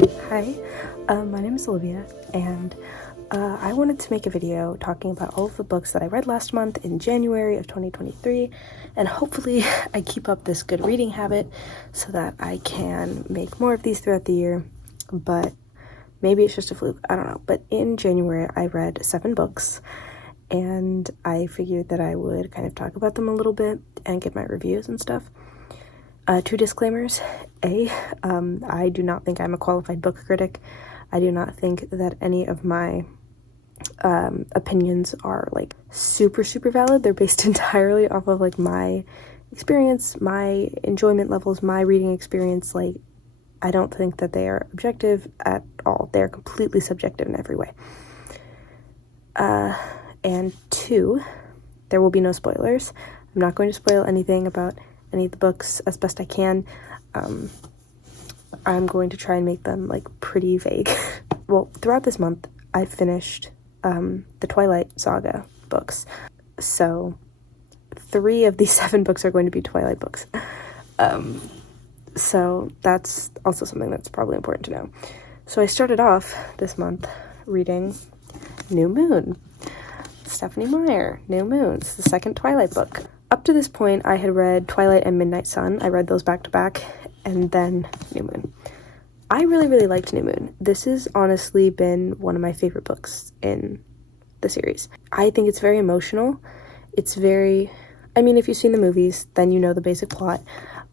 Hi, my name is Olivia, and I wanted to make a video talking about all of the books that I read last month in January of 2023, and hopefully I keep up this good reading habit so that I can make more of these throughout the year, but maybe it's just a fluke, I don't know. But in January, I read 7 books, and I figured that I would kind of talk about them a little bit and give my reviews and stuff. 2 disclaimers. I do not think I'm a qualified book critic. I do not think that any of my opinions are like super valid. They're based entirely off of like my experience, my enjoyment levels, my reading experience. Like, I don't think that they are objective at all. They're completely subjective in every way. And 2, there will be no spoilers. I'm not going to spoil anything about any of the books as best I can. I'm going to try and make them like pretty vague. Well, throughout this month, I finished the Twilight saga books. So 3 of these 7 books are going to be Twilight books. So that's also something that's probably important to know. So I started off this month reading New Moon. Stephenie Meyer, New Moon. It's the 2nd Twilight book. Up to this point, I had read Twilight and Midnight Sun. I read those back to back, and then New Moon. I really liked New Moon. This has honestly been one of my favorite books in the series. I think it's very emotional. It's very, I mean, if you've seen the movies, then you know the basic plot.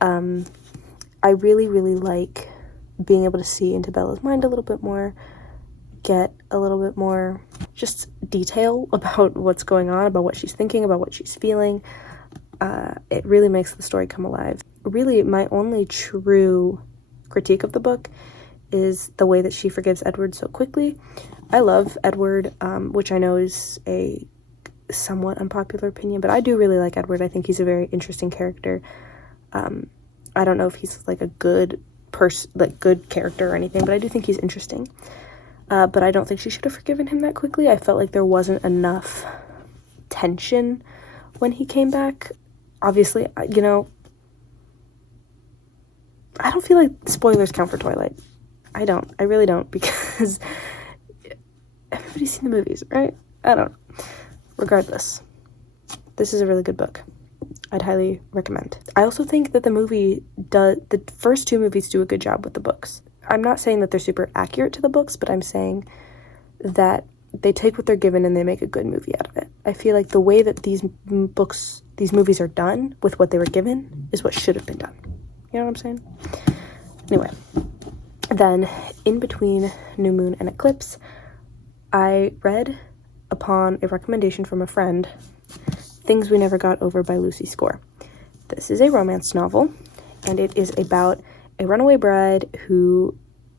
I really like being able to see into Bella's mind a little bit more, get a little bit more just detail about what's going on, about what she's thinking, about what she's feeling. It really makes the story come alive. Really, my only true critique of the book is the way that she forgives Edward so quickly. I love Edward, which I know is a somewhat unpopular opinion, but I do really like Edward. I think he's a very interesting character. I don't know if he's like a good character or anything, but I do think he's interesting. But I don't think she should have forgiven him that quickly. I felt like there wasn't enough tension when he came back. Obviously, you know, I don't feel like spoilers count for Twilight. I really don't, because everybody's seen the movies, right? I don't know. Regardless, this is a really good book. I'd highly recommend. I also think that the first 2 movies do a good job with the books. I'm not saying that they're super accurate to the books, but I'm saying that they take what they're given and they make a good movie out of it. I feel like the way that these movies are done with what they were given is what should have been done. You know what I'm saying? Anyway, then in between New Moon and Eclipse, I read, upon a recommendation from a friend, Things We Never Got Over by Lucy Score. This is a romance novel, and it is about a runaway bride who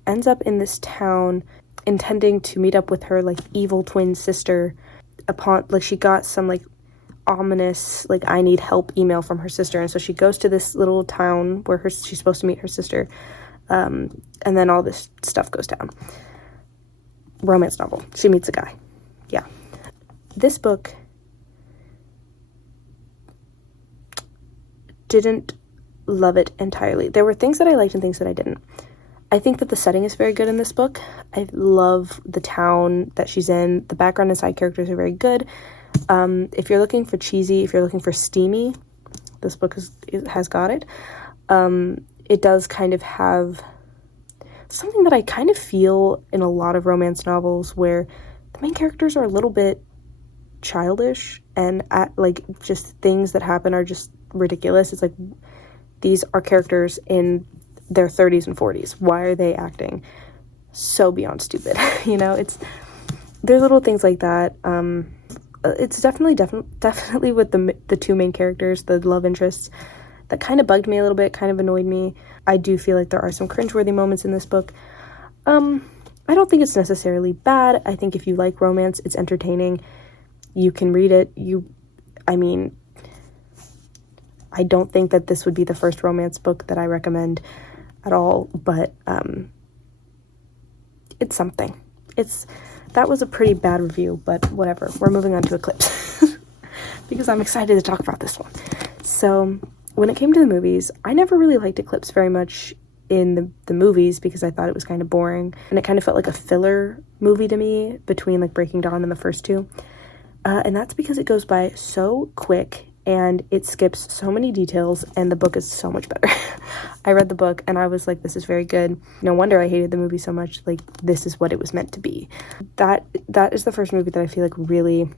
ends up in this town intending to meet up with her like evil twin sister upon like she got some like ominous like I need help email from her sister, and so she goes to this little town where she's supposed to meet her sister, and then all this stuff goes down. Romance novel. She meets a guy. Yeah. This book didn't love it entirely. There were things that I liked and things that I didn't. I think that the setting is very good in this book. I love the town that she's in. The background and side characters are very good. If you're looking for cheesy, if you're looking for steamy, this book has got it. It does kind of have something that I kind of feel in a lot of romance novels where the main characters are a little bit childish, and like just things that happen are just ridiculous. It's like, these are characters in their 30s and 40s. Why are they acting so beyond stupid? You know, there's little things like that. It's definitely with the 2 main characters, the love interests, that kind of bugged me a little bit, kind of annoyed me. I do feel like there are some cringeworthy moments in this book. I don't think it's necessarily bad. I think if you like romance, it's entertaining. You can read it. I don't think that this would be the first romance book that I recommend at all, but it's something. That was a pretty bad review, but whatever. We're moving on to Eclipse because I'm excited to talk about this one. So when it came to the movies, I never really liked Eclipse very much in the movies because I thought it was kind of boring, and it kind of felt like a filler movie to me between like Breaking Dawn and the first two. And that's because it goes by so quick and it skips so many details, and the book is so much better. I read the book and I was like, this is very good. No wonder I hated the movie so much. Like, this is what it was meant to be. That is the first movie that I feel like really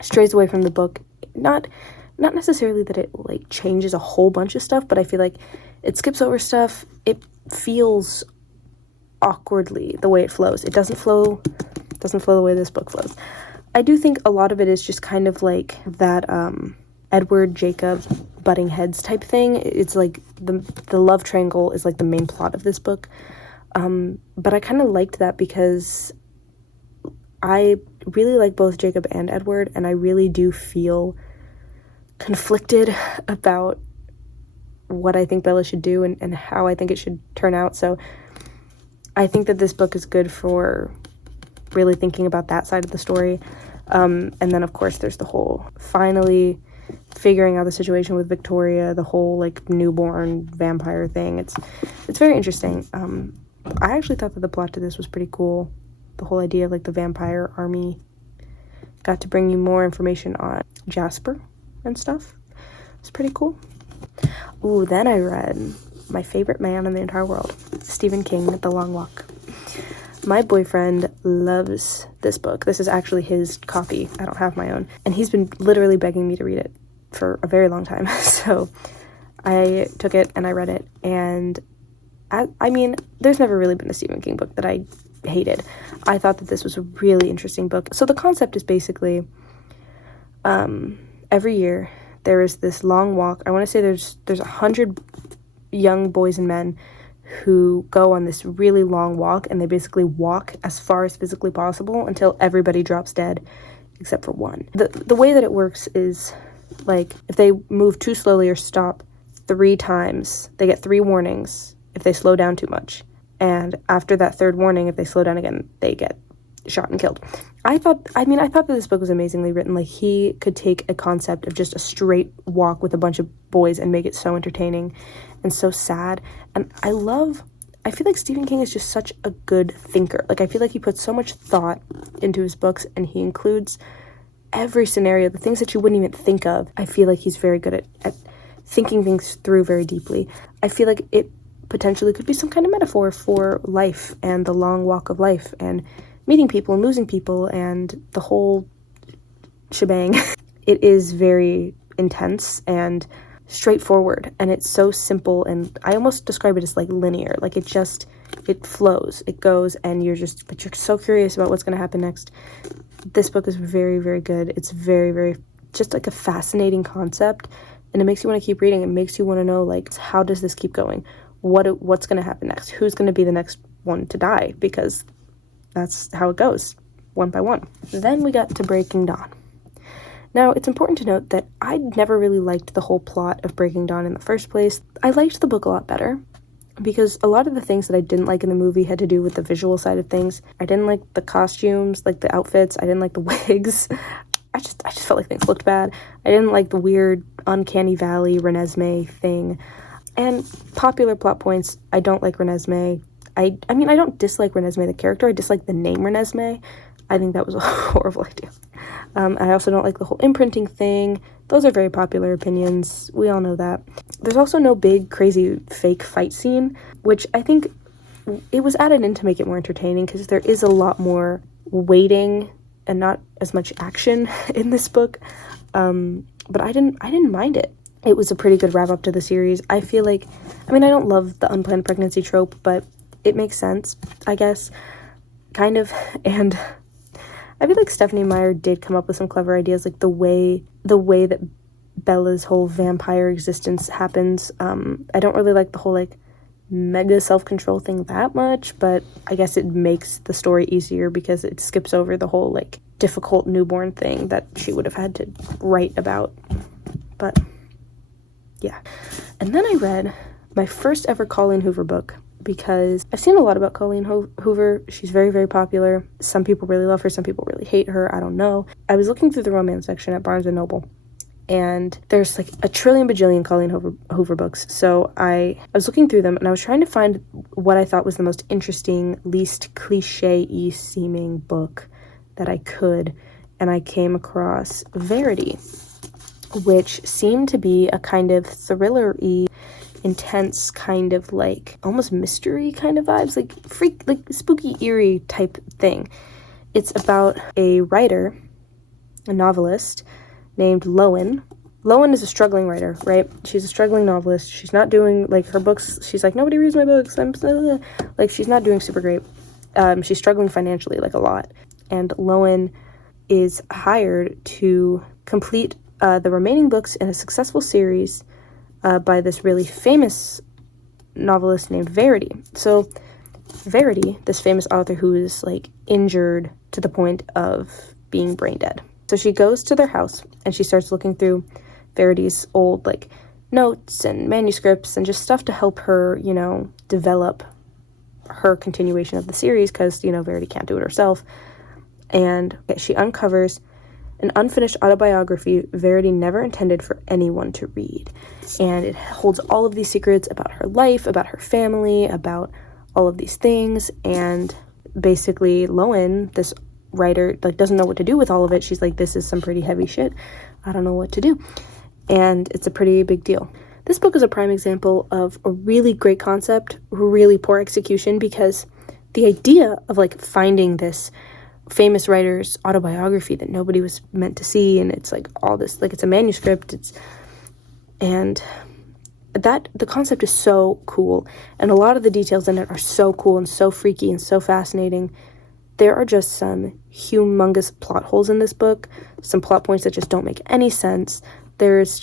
strays away from the book. Not necessarily that it like changes a whole bunch of stuff, but I feel like it skips over stuff. It feels awkwardly the way it flows. It doesn't flow the way this book flows. I do think a lot of it is just kind of like that Edward Jacob butting heads type thing. It's like the love triangle is like the main plot of this book. But I kind of liked that because I really like both Jacob and Edward, and I really do feel conflicted about what I think Bella should do and how I think it should turn out. So I think that this book is good for really thinking about that side of the story. And then of course there's the whole finally figuring out the situation with Victoria, the whole like newborn vampire thing. It's very interesting. I actually thought that the plot to this was pretty cool. The whole idea of like the vampire army got to bring you more information on Jasper and stuff. It's pretty cool. Ooh, then I read my favorite man in the entire world, Stephen King, The Long Walk. My boyfriend loves this book. This is actually his copy. I don't have my own. And he's been literally begging me to read it for a very long time. So I took it and I read it. And I mean, there's never really been a Stephen King book that I hated. I thought that this was a really interesting book. So the concept is basically every year there is this long walk. I want to say there's 100 young boys and men who go on this really long walk, and they basically walk as far as physically possible until everybody drops dead except for one. The way that it works is like if they move too slowly or stop 3 times, they get 3 warnings if they slow down too much. And after that 3rd warning, if they slow down again, they get shot and killed. I thought that this book was amazingly written. Like, he could take a concept of just a straight walk with a bunch of boys and make it so entertaining and so sad. And I feel like Stephen King is just such a good thinker. Like, I feel like he puts so much thought into his books, and he includes every scenario, the things that you wouldn't even think of. I feel like he's very good at thinking things through very deeply. I feel like it potentially could be some kind of metaphor for life and the long walk of life and meeting people and losing people and the whole shebang. It is very intense and straightforward, and it's so simple, and I almost describe it as like linear. Like, it flows, it goes, and you're so curious about what's going to happen next. This book is very, very good. It's very, very just like a fascinating concept, and it makes you want to keep reading. It makes you want to know, like, how does this keep going? What's going to happen next? Who's going to be the next one to die? Because that's how it goes, one by one. Then we got to Breaking Dawn. Now, it's important to note that I never really liked the whole plot of Breaking Dawn in the first place. I liked the book a lot better because a lot of the things that I didn't like in the movie had to do with the visual side of things. I didn't like the costumes, like the outfits. I didn't like the wigs. I just felt like things looked bad. I didn't like the weird Uncanny Valley Renesmee thing. And popular plot points, I don't like Renesmee. I mean, I don't dislike Renesmee the character. I dislike the name Renesmee. I think that was a horrible idea. I also don't like the whole imprinting thing. Those are very popular opinions. We all know that. There's also no big, crazy, fake fight scene, which I think it was added in to make it more entertaining because there is a lot more waiting and not as much action in this book. But I didn't mind it. It was a pretty good wrap-up to the series. I feel like, I don't love the unplanned pregnancy trope, but it makes sense, I guess, kind of, and I feel like Stephenie Meyer did come up with some clever ideas, like the way that Bella's whole vampire existence happens. I don't really like the whole, like, mega self-control thing that much, but I guess it makes the story easier because it skips over the whole, like, difficult newborn thing that she would have had to write about. But yeah. And then I read my first ever Colleen Hoover book because I've seen a lot about Colleen Hoover. She's very, very popular. Some people really love her. Some people really hate her. I don't know. I was looking through the romance section at Barnes & Noble, and there's like a trillion bajillion Colleen Hoover books. So I was looking through them, and I was trying to find what I thought was the most interesting, least cliche-y seeming book that I could, and I came across Verity, which seemed to be a kind of thriller-y, intense kind of like almost mystery kind of vibes, like spooky, eerie type thing. It's about a writer, a novelist named Lowen. Lowen is a struggling writer, right? She's a struggling novelist. She's not doing, like, her books, she's like, nobody reads my books. Like, she's not doing super great. She's struggling financially, like, a lot. And Lowen is hired to complete the remaining books in a successful series by this really famous novelist named Verity. So Verity, this famous author who is, like, injured to the point of being brain dead. So she goes to their house and she starts looking through Verity's old, like, notes and manuscripts and just stuff to help her, you know, develop her continuation of the series, because, you know, Verity can't do it herself. And she uncovers an unfinished autobiography Verity never intended for anyone to read. And it holds all of these secrets about her life, about her family, about all of these things. And basically Lowen, this writer, like, doesn't know what to do with all of it. She's like, this is some pretty heavy shit. I don't know what to do. And it's a pretty big deal. This book is a prime example of a really great concept, really poor execution, because the idea of, like, finding this famous writer's autobiography that nobody was meant to see, and it's like all this, like, it's a manuscript, and that the concept is so cool, and a lot of the details in it are so cool and so freaky and so fascinating. There are just some humongous plot holes in this book, some plot points that just don't make any sense. There is,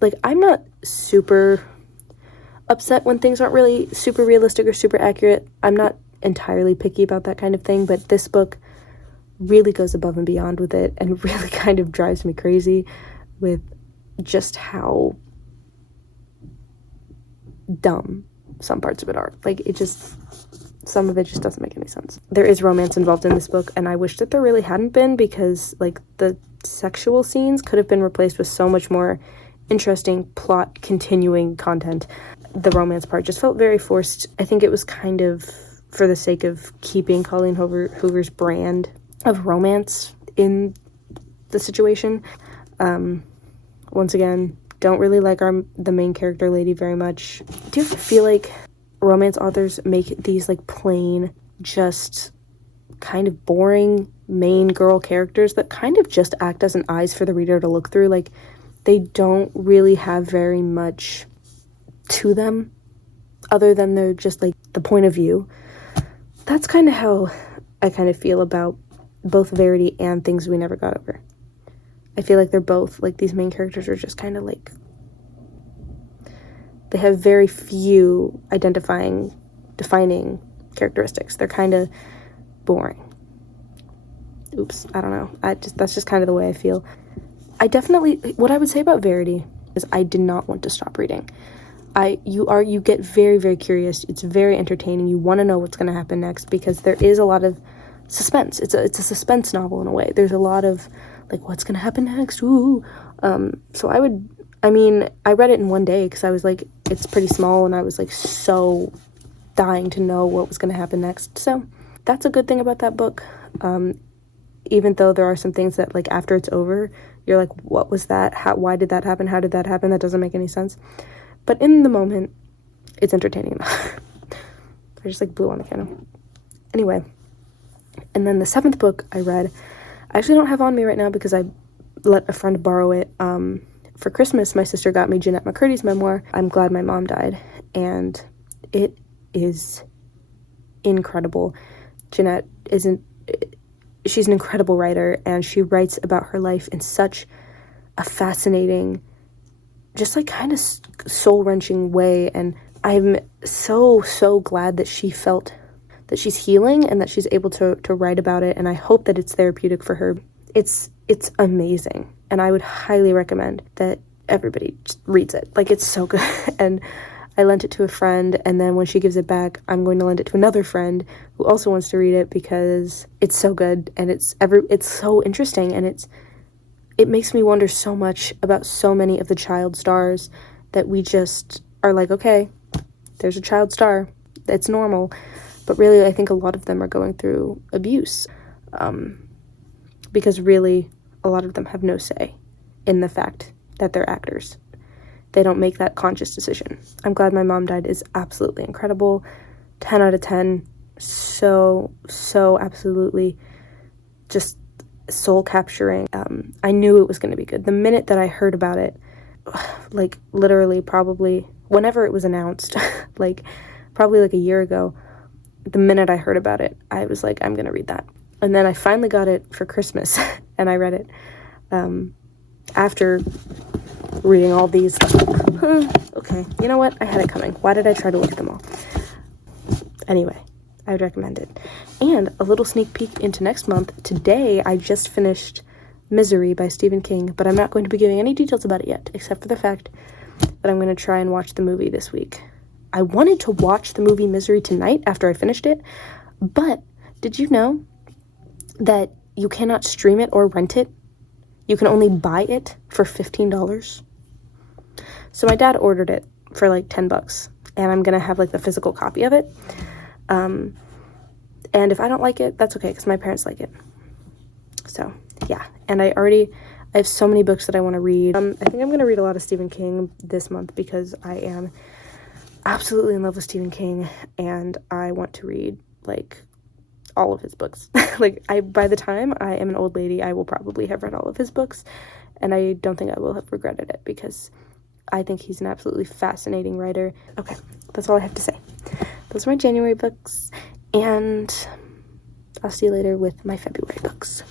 like, I'm not super upset when things aren't really super realistic or super accurate. I'm not entirely picky about that kind of thing, but this book really goes above and beyond with it, and really kind of drives me crazy with just how dumb some parts of it are. Like, some of it just doesn't make any sense. There is romance involved in this book, and I wish that there really hadn't been, because, like, the sexual scenes could have been replaced with so much more interesting plot continuing content. The romance part just felt very forced. I think it was kind of for the sake of keeping Colleen Hoover's brand of romance in the situation. Once again, don't really like the main character lady very much. Do you ever feel like romance authors make these, like, plain, just kind of boring main girl characters that kind of just act as an eyes for the reader to look through? Like, they don't really have very much to them other than they're just, like, the point of view. That's kind of how I kind of feel about both Verity and Things We Never Got Over. I feel like they're both, like, these main characters are just kind of, like, they have very few defining characteristics. They're kind of boring. Oops, I don't know. That's just kind of the way I feel. What I would say about Verity is I did not want to stop reading. You get very, very curious. It's very entertaining. You want to know what's going to happen next, because there is a lot of suspense. It's a suspense novel in a way. There's a lot of, like, what's going to happen next? Ooh. So I read it in one day because I was like, it's pretty small, and I was, like, so dying to know what was going to happen next. So that's a good thing about that book. Even though there are some things that, like, after it's over, you're like, what was that? Why did that happen? How did that happen? That doesn't make any sense. But in the moment, it's entertaining enough. I just, like, blew on the candle. Anyway, and then the 7th book I read, I actually don't have on me right now because I let a friend borrow it. For Christmas, my sister got me Jennette McCurdy's memoir, I'm Glad My Mom Died, and it is incredible. Jennette she's an incredible writer, and she writes about her life in such a fascinating, just, like, kind of soul-wrenching way, and I'm so glad that she felt that she's healing and that she's able to write about it, and I hope that it's therapeutic for her. It's amazing, and I would highly recommend that everybody just reads it. Like, it's so good. And I lent it to a friend, and then when she gives it back, I'm going to lend it to another friend who also wants to read it because it's so good, and it's so interesting, and it makes me wonder so much about so many of the child stars that we just are like, okay, there's a child star, it's normal. But really, I think a lot of them are going through abuse, because really, a lot of them have no say in the fact that they're actors. They don't make that conscious decision. I'm Glad My Mom Died is absolutely incredible. 10 out of 10. So absolutely just soul capturing. I knew it was going to be good. The minute that I heard about it, like literally probably whenever it was announced, like probably like a year ago, the minute I heard about it, I was like, I'm going to read that. And then I finally got it for Christmas and I read it after reading all these. Okay, you know what? I had it coming. Why did I try to look at them all? Anyway, I would recommend it. And a little sneak peek into next month. Today, I just finished Misery by Stephen King, but I'm not going to be giving any details about it yet, except for the fact that I'm going to try and watch the movie this week. I wanted to watch the movie Misery tonight after I finished it, but did you know that you cannot stream it or rent it? You can only buy it for $15. So my dad ordered it for like $10, and I'm going to have like the physical copy of it. And if I don't like it, that's okay, because my parents like it. So, yeah. And I have so many books that I want to read. I think I'm going to read a lot of Stephen King this month because I am absolutely in love with Stephen King, and I want to read, like, all of his books. Like, by the time I am an old lady, I will probably have read all of his books, and I don't think I will have regretted it, because I think he's an absolutely fascinating writer. Okay, that's all I have to say. Those are my January books, and I'll see you later with my February books.